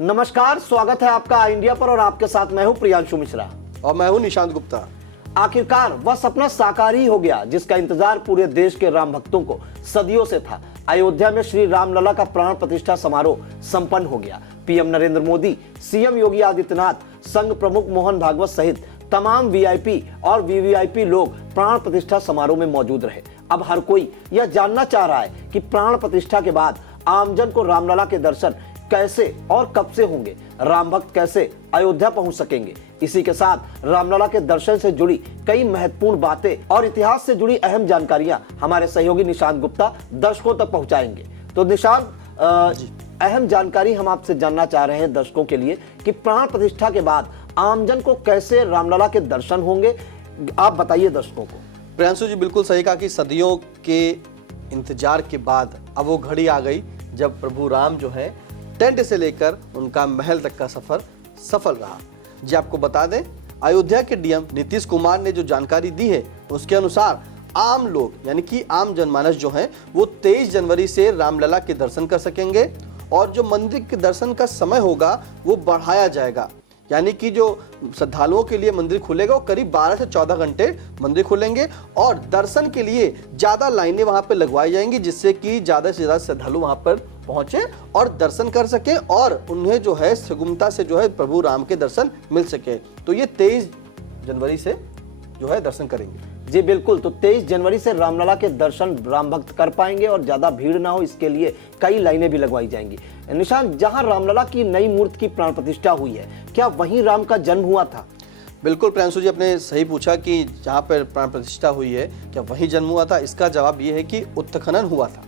नमस्कार, स्वागत है आपका इंडिया पर और आपके साथ मैं हूं प्रियांशु मिश्रा और मैं हूं निशांत गुप्ता। आखिरकार वह सपना साकार ही हो गया जिसका इंतजार पूरे देश के राम भक्तों को सदियों से था। अयोध्या में श्री रामलला का प्राण प्रतिष्ठा समारोह संपन्न हो गया। पीएम नरेंद्र मोदी, सीएम योगी आदित्यनाथ, संघ प्रमुख मोहन भागवत सहित तमाम वीआईपी और वीवीआईपी लोग प्राण प्रतिष्ठा समारोह में मौजूद रहे। अब हर कोई यह जानना चाह रहा है कि प्राण प्रतिष्ठा के बाद आमजन को रामलला के दर्शन कैसे और कब से होंगे, राम भक्त कैसे अयोध्या पहुंच सकेंगे। इसी के साथ रामलला के दर्शन से जुड़ी कई महत्वपूर्ण बातें और इतिहास से जुड़ी अहम जानकारियां हमारे सहयोगी निशांत गुप्ता दर्शकों तक पहुंचाएंगे। तो निशांत, अहम जानकारी हम आपसे जानना चाह रहे हैं दर्शकों के लिए कि प्राण प्रतिष्ठा के बाद आमजन को कैसे रामलला के दर्शन होंगे, आप बताइए दर्शकों को। प्रियांशु जी बिल्कुल सही कहा कि सदियों के इंतजार के बाद अब वो घड़ी आ गई जब प्रभु राम जो है टेंट से लेकर उनका महल तक का सफर सफल रहा। जी आपको बता दें, अयोध्या के डीएम नीतीश कुमार ने जो जानकारी दी है उसके अनुसार आम लोग यानी कि आम जनमानस जो है वो 23 जनवरी से रामलला के दर्शन कर सकेंगे और जो मंदिर के दर्शन का समय होगा वो बढ़ाया जाएगा। यानी कि जो श्रद्धालुओं के लिए मंदिर खुलेगा वो करीब 12 से 14 घंटे मंदिर खुलेंगे और दर्शन के लिए ज़्यादा लाइनें वहाँ पर लगवाई जाएंगी जिससे कि ज़्यादा से ज़्यादा श्रद्धालु वहाँ पर पहुँचे और दर्शन कर सके और उन्हें जो है सुगमता से जो है प्रभु राम के दर्शन मिल सके। तो ये 23 जनवरी से जो है दर्शन करेंगे। जी बिल्कुल, तो 23 जनवरी से रामलला के दर्शन राम भक्त कर पाएंगे और ज्यादा भीड़ ना हो इसके लिए कई लाइनें भी लगवाई जाएंगी। निशांत, जहां रामलला की नई मूर्ति की प्राण प्रतिष्ठा हुई है, क्या वहीं राम का जन्म हुआ था? बिल्कुल प्रियांशु जी, आपने सही पूछा कि जहाँ पर प्राण प्रतिष्ठा हुई है क्या वहीं जन्म हुआ था। इसका जवाब ये है कि उत्खनन हुआ था,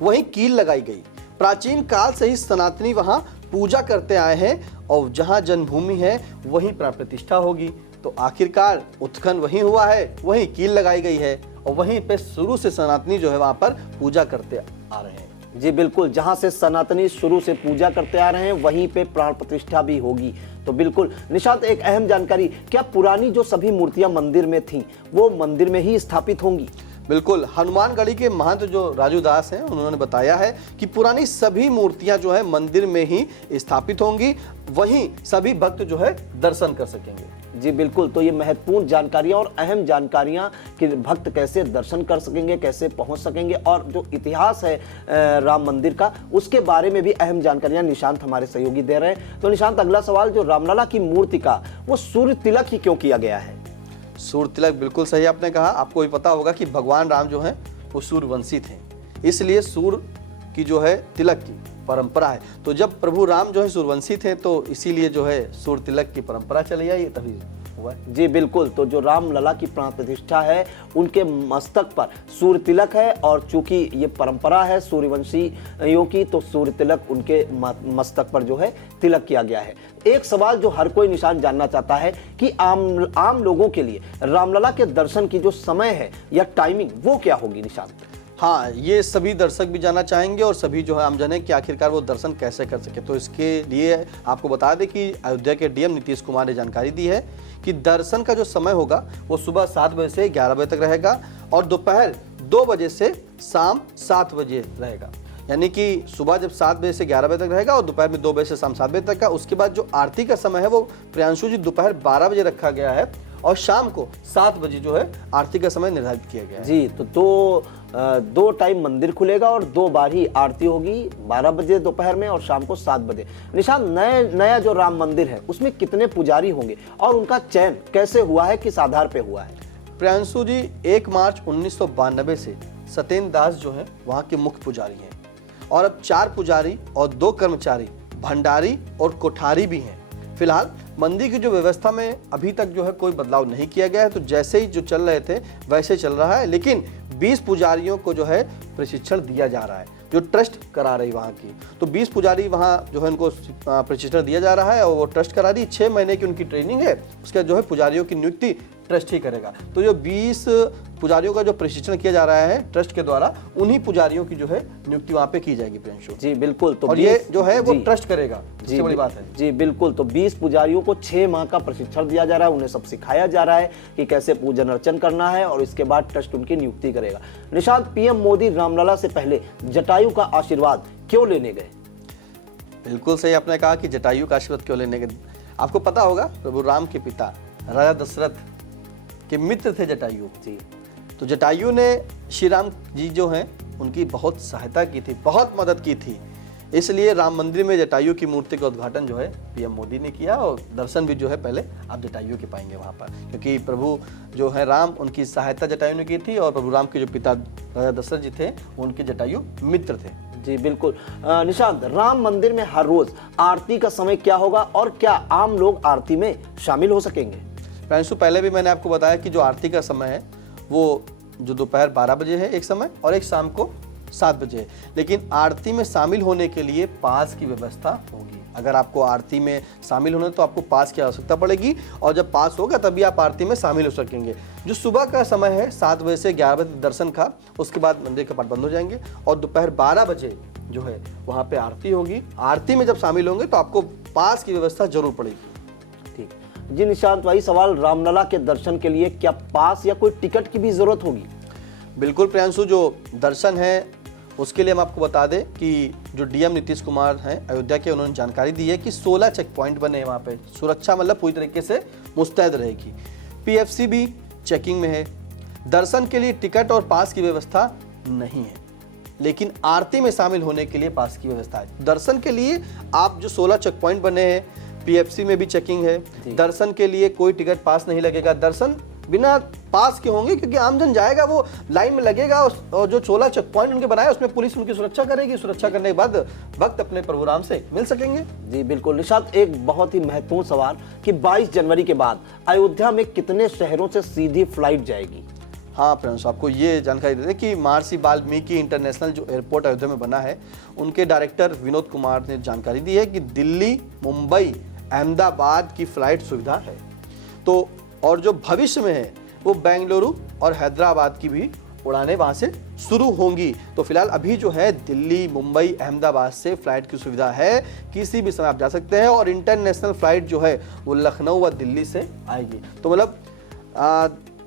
वहीं कील लगाई गई। प्राचीन काल से ही सनातनी वहाँ पूजा करते आए हैं और जहाँ जन्मभूमि है वहीं प्राण प्रतिष्ठा होगी। तो आखिरकार उत्खनन वहीं हुआ है, वहीं कील लगाई गई है और वहीं पे शुरू से सनातनी जो है वहाँ पर पूजा करते आ रहे हैं। जी बिल्कुल, जहां से सनातनी शुरू से पूजा करते आ रहे हैं वहीं पे प्राण प्रतिष्ठा भी होगी। तो बिल्कुल निशांत, एक अहम जानकारी, क्या पुरानी जो सभी मूर्तियां मंदिर में थीं वो मंदिर में ही स्थापित होंगी? बिल्कुल, हनुमानगढ़ी के महंत जो राजू दास हैं उन्होंने बताया है कि पुरानी सभी मूर्तियां जो है मंदिर में ही स्थापित होंगी, वहीं सभी भक्त जो है दर्शन कर सकेंगे। जी बिल्कुल, तो ये महत्वपूर्ण जानकारियां और अहम जानकारियां कि भक्त कैसे दर्शन कर सकेंगे, कैसे पहुंच सकेंगे और जो इतिहास है राम मंदिर का उसके बारे में भी अहम जानकारियां निशांत हमारे सहयोगी दे रहे हैं। तो निशांत, अगला सवाल, जो रामलला की मूर्ति का वो सूर्य तिलक ही क्यों किया गया है? सूर्य तिलक, बिल्कुल सही आपने कहा। आपको भी पता होगा कि भगवान राम जो है वो सूर्यवंशी थे, इसलिए सूर्य की जो है तिलक की परंपरा है। तो जब प्रभु राम जो है सूर्यवंशी थे तो इसीलिए जो है सूर्य तिलक की परंपरा चली आई, तभी हुआ है। जी बिल्कुल, तो जो रामलला की प्राण प्रतिष्ठा है उनके मस्तक पर सूर्य तिलक है और चूंकि ये परंपरा है सूर्यवंशियों की, तो सूर्य तिलक उनके मस्तक पर जो है तिलक किया गया है। एक सवाल जो हर कोई निशान जानना चाहता है कि आम लोगों के लिए रामलला के दर्शन की जो समय है या टाइमिंग वो क्या होगी निशान? हाँ, ये सभी दर्शक भी जानना चाहेंगे और सभी जो है आमजन है कि आखिरकार वो दर्शन कैसे कर सके। तो इसके लिए आपको बता दें कि अयोध्या के डीएम नीतीश कुमार ने जानकारी दी है कि दर्शन का जो समय होगा वो सुबह 7 बजे से 11 बजे तक रहेगा और दोपहर 2 बजे से शाम 7 बजे रहेगा। यानी कि सुबह जब 7 बजे से 11 बजे तक रहेगा और दोपहर में 2 बजे से शाम 7 बजे तक का। उसके बाद जो आरती का समय है वो प्रियांशु जी दोपहर 12 बजे रखा गया है और शाम को 7 बजे जो है आरती का समय निर्धारित किया गया है। जी, तो दो टाइम मंदिर खुलेगा और 2 बार ही आरती होगी, 12 बजे दोपहर में और शाम को 7 बजे। निशान, नया जो राम मंदिर है उसमें कितने पुजारी होंगे और उनका चयन कैसे हुआ है, किस आधार पे हुआ है? प्रियांशु जी, 1 मार्च 1992 से सत्येंद्र दास जो है वहाँ के मुख्य पुजारी हैं और अब 4 पुजारी और 2 कर्मचारी, भंडारी और कोठारी भी हैं। फिलहाल मंदिर की जो व्यवस्था में अभी तक जो है कोई बदलाव नहीं किया गया है, तो जैसे ही जो चल रहे थे वैसे चल रहा है। लेकिन 20 पुजारियों को जो है प्रशिक्षण दिया जा रहा है, जो ट्रस्ट करा रही वहाँ की। तो 20 पुजारी वहाँ जो है उनको प्रशिक्षण दिया जा रहा है और वो ट्रस्ट करा रही। 6 महीने की उनकी ट्रेनिंग है, उसके जो है पुजारियों की नियुक्ति ट्रस्ट ही करेगा। तो जो 20 पुजारियों का जो प्रशिक्षण किया जा रहा है ट्रस्ट के द्वारा, उन्हीं पुजारियों की जो है नियुक्ति वहाँ पे की जाएगी प्रियांशु। जी बिल्कुल, तो और ये जो है वो ट्रस्ट करेगा, सबसे बड़ी बात है। जी बिल्कुल, तो 20 पुजारियों को 6 माह का प्रशिक्षण दिया जा रहा है, उन्हें सब सिखाया जा रहा है कि कैसे पूजन अर्चन करना है और इसके बाद ट्रस्ट उनकी नियुक्ति करेगा। निशांत, पीएम मोदी रामलला से पहले जटायु का आशीर्वाद क्यों लेने गए? बिल्कुल सही आपने कहा कि जटायु का आशीर्वाद क्यों लेने के। आपको पता होगा प्रभु राम के पिता राजा दशरथ के मित्र थे जटायु जी। तो जटायु ने श्री राम जी जो हैं उनकी बहुत सहायता की थी, बहुत मदद की थी। इसलिए राम मंदिर में जटायु की मूर्ति का उद्घाटन जो है पीएम मोदी ने किया और दर्शन भी जो है पहले आप जटायु के पाएंगे वहाँ पर, क्योंकि प्रभु जो है राम उनकी सहायता जटायु ने की थी और प्रभु राम के जो पिता राजा दशरथ जी थे उनके जटायु मित्र थे। जी बिल्कुल। निशांत, राम मंदिर में हर रोज आरती का समय क्या होगा और क्या आम लोग आरती में शामिल हो सकेंगे? प्रियांशु, पहले भी मैंने आपको बताया कि जो आरती का समय है वो जो दोपहर 12 बजे है एक समय और एक शाम को 7 बजे है। लेकिन आरती में शामिल होने के लिए पास की व्यवस्था होगी। अगर आपको आरती में शामिल होना है तो आपको पास की आवश्यकता पड़ेगी और जब पास होगा तभी आप आरती में शामिल हो सकेंगे। जो सुबह का समय है 7 बजे से 11 बजे दर्शन का, उसके बाद मंदिर के कपाट बंद हो जाएंगे और दोपहर 12 बजे जो है वहाँ पे आरती होगी। आरती में जब शामिल होंगे तो आपको पास की व्यवस्था जरूर पड़ेगी। ठीक जी निशांत, वही सवाल, रामलला के दर्शन के लिए क्या पास या कोई टिकट की भी जरूरत होगी? बिल्कुल प्रियांशु, जो दर्शन है उसके लिए हम आपको बता दें कि जो डीएम नीतीश कुमार हैं अयोध्या के, उन्होंने जानकारी दी है कि 16 चेक पॉइंट बने हैं वहाँ पे। सुरक्षा मतलब पूरी तरीके से मुस्तैद रहेगी। पीएफसी भी चेकिंग में है। दर्शन के लिए टिकट और पास की व्यवस्था नहीं है, लेकिन आरती में शामिल होने के लिए पास की व्यवस्था है। दर्शन के लिए आप जो 16 चेक पॉइंट बने हैं, पीएफसी में भी चेकिंग है। दर्शन के लिए कोई टिकट पास नहीं लगेगा। दर्शन बिना पास के होंगे क्योंकि आमजन जाएगा, वो लाइन में लगेगा और जो 16 चेक पॉइंट उनके बनाए उसमें पुलिस उनकी सुरक्षा करेगी। सुरक्षा करने के बाद भक्त अपने प्रभु राम से मिल सकेंगे। जी बिल्कुल। निशांत, एक बहुत ही महत्वपूर्ण सवाल कि 22 जनवरी के बाद अयोध्या में कितने शहरों से सीधी फ्लाइट जाएगी? हाँ प्रियांशु, आपको ये जानकारी दे दें कि महर्षि वाल्मीकि इंटरनेशनल जो एयरपोर्ट अयोध्या में बना है, उनके डायरेक्टर विनोद कुमार ने जानकारी दी है कि दिल्ली, मुंबई, अहमदाबाद की फ्लाइट सुविधा है। तो और जो भविष्य में है वो बेंगलुरु और हैदराबाद की भी उड़ानें वहाँ से शुरू होंगी। तो फिलहाल अभी जो है दिल्ली, मुंबई, अहमदाबाद से फ्लाइट की सुविधा है, किसी भी समय आप जा सकते हैं। और इंटरनेशनल फ्लाइट जो है वो लखनऊ व दिल्ली से आएगी। तो मतलब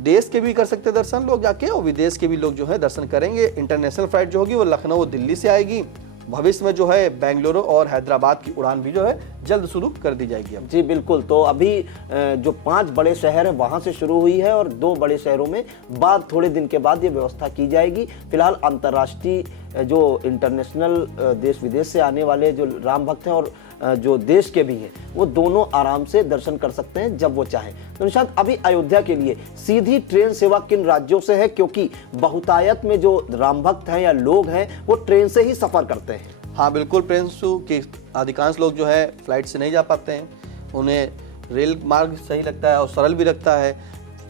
देश के भी कर सकते हैं दर्शन लोग जाके और विदेश के भी लोग जो है दर्शन करेंगे। इंटरनेशनल फ्लाइट जो होगी वो लखनऊ और दिल्ली से आएगी। भविष्य में जो है बेंगलुरु और हैदराबाद की उड़ान भी जो है जल्द शुरू कर दी जाएगी। अब जी बिल्कुल। तो अभी जो 5 बड़े शहर हैं वहां से शुरू हुई है और 2 बड़े शहरों में बाद थोड़े दिन के बाद ये व्यवस्था की जाएगी। फिलहाल अंतर्राष्ट्रीय जो इंटरनेशनल देश विदेश से आने वाले जो राम भक्त हैं और जो देश के भी हैं वो दोनों आराम से दर्शन कर सकते हैं जब वो चाहें। तो निशांत, अभी अयोध्या के लिए सीधी ट्रेन सेवा किन राज्यों से है, क्योंकि बहुतायत में जो राम भक्त हैं या लोग हैं वो ट्रेन से ही सफर करते हैं? हाँ बिल्कुल प्रियांशु, कि अधिकांश लोग जो है फ्लाइट से नहीं जा पाते हैं, उन्हें रेल मार्ग सही लगता है और सरल भी लगता है,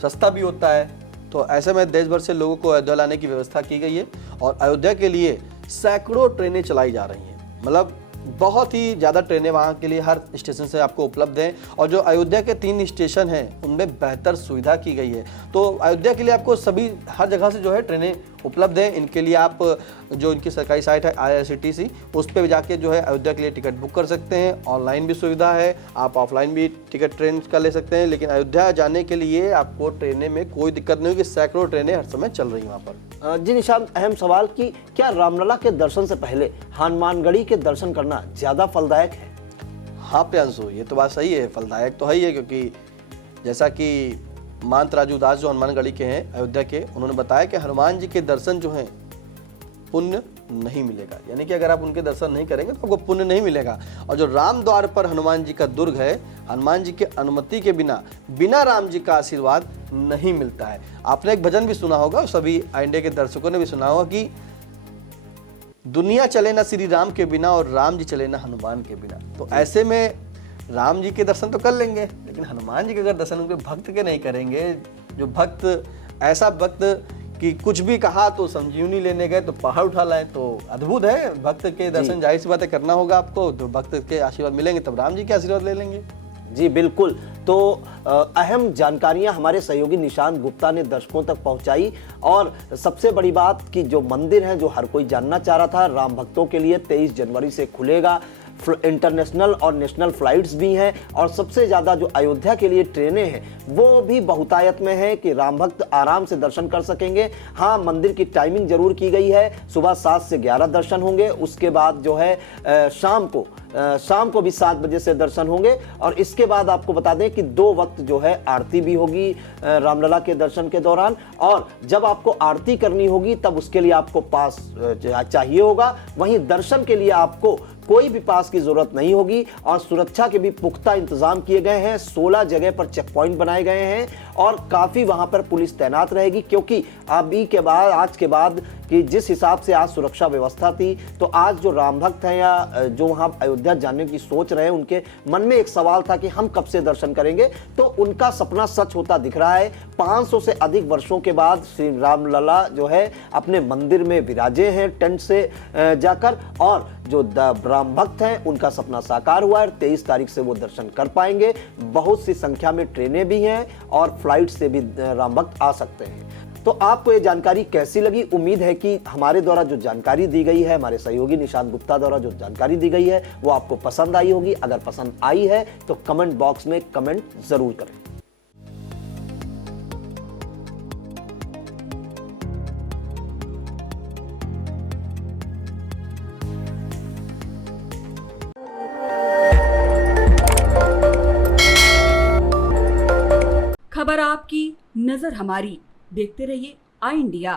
सस्ता भी होता है। तो ऐसे में देश भर से लोगों को अयोध्या लाने की व्यवस्था की गई है और अयोध्या के लिए सैकड़ों ट्रेनें चलाई जा रही हैं। मतलब बहुत ही ज़्यादा ट्रेनें वहाँ के लिए हर स्टेशन से आपको उपलब्ध हैं और जो अयोध्या के 3 स्टेशन हैं उनमें बेहतर सुविधा की गई है। तो अयोध्या के लिए आपको सभी हर जगह से जो है ट्रेनें उपलब्ध हैं। इनके लिए आप जो इनकी सरकारी साइट है IRCTC, उस पर जाके जो है अयोध्या के लिए टिकट बुक कर सकते हैं। ऑनलाइन भी सुविधा है, आप ऑफलाइन भी टिकट ट्रेन का ले सकते हैं। लेकिन अयोध्या जाने के लिए आपको ट्रेनें में कोई दिक्कत नहीं होगी, सैकड़ों ट्रेनें हर समय चल रही हैं वहाँ पर। जी निशांत, अहम सवाल कि क्या रामलला के दर्शन से पहले हनुमानगढ़ी के दर्शन करना ज्यादा फलदायक है? हाँ प्रियांशु, ये तो बात सही है, फलदायक तो है ही है, क्योंकि जैसा कि महंत राजू दास जो हनुमानगढ़ी के हैं अयोध्या के, उन्होंने बताया कि हनुमान जी के दर्शन जो हैं पुण्य नहीं मिलेगा। यानी कि अगर आप उनके दर्शन नहीं करेंगे तो आपको पुण्य नहीं मिलेगा। और जो राम द्वार पर हनुमान जी का दुर्ग है, हनुमान जी के अनुमति के बिना राम जी का आशीर्वाद नहीं मिलता है। आपने एक भजन भी सुना होगा, सभी इंडिया के दर्शकों ने भी सुना होगा कि दुनिया चले ना श्री राम के बिना और राम जी चले ना हनुमान के बिना। तो ऐसे में राम जी के दर्शन तो कर लेंगे, लेकिन हनुमान जी के अगर दर्शन उनके भक्त के नहीं करेंगे, जो भक्त ऐसा भक्त कि कुछ भी कहा तो संजीवनी लेने गए तो पहाड़ उठा लाए, तो अद्भुत है। भक्त के दर्शन जाहिर सी बात है करना होगा आपको, तो भक्त के आशीर्वाद मिलेंगे तब राम जी के आशीर्वाद ले लेंगे। जी बिल्कुल। तो अहम जानकारियां हमारे सहयोगी निशांत गुप्ता ने दर्शकों तक पहुंचाई और सबसे बड़ी बात कि जो मंदिर है जो हर कोई जानना चाह रहा था, राम भक्तों के लिए 23 जनवरी से खुलेगा। इंटरनेशनल और नेशनल फ्लाइट्स भी हैं और सबसे ज़्यादा जो अयोध्या के लिए ट्रेनें हैं वो भी बहुतायत में है कि राम भक्त आराम से दर्शन कर सकेंगे। हाँ, मंदिर की टाइमिंग जरूर की गई है, सुबह 7 से 11 दर्शन होंगे, उसके बाद जो है शाम को भी 7 बजे से दर्शन होंगे और इसके बाद आपको बता दें कि 2 वक्त जो है आरती भी होगी रामलला के दर्शन के दौरान। और जब आपको आरती करनी होगी तब उसके लिए आपको पास चाहिए होगा, वहीं दर्शन के लिए आपको कोई भी पास की जरूरत नहीं होगी और सुरक्षा के भी पुख्ता इंतजाम किए गए हैं। 16 जगह पर चेक पॉइंट बनाए गए हैं और काफी वहां पर पुलिस तैनात रहेगी, क्योंकि आज के बाद कि जिस हिसाब से आज सुरक्षा व्यवस्था थी, तो आज जो राम भक्त हैं या जो वहां अयोध्या जाने की सोच रहे हैं, उनके मन में एक सवाल था कि हम कब से दर्शन करेंगे, तो उनका सपना सच होता दिख रहा है। 500 से अधिक वर्षों के बाद श्री रामलला जो है अपने मंदिर में विराजे हैं टेंट से जाकर, और जो राम भक्त हैं उनका सपना साकार हुआ है। 23 तारीख से वो दर्शन कर पाएंगे। बहुत सी संख्या में ट्रेनें भी हैं और फ्लाइट से भी राम भक्त आ सकते हैं। तो आपको ये जानकारी कैसी लगी? उम्मीद है कि हमारे द्वारा जो जानकारी दी गई है, हमारे सहयोगी निशांत गुप्ता द्वारा जो जानकारी दी गई है वो आपको पसंद आई होगी। अगर पसंद आई है तो कमेंट बॉक्स में कमेंट जरूर करें। खबर आपकी, नजर हमारी। देखते रहिए आई इंडिया।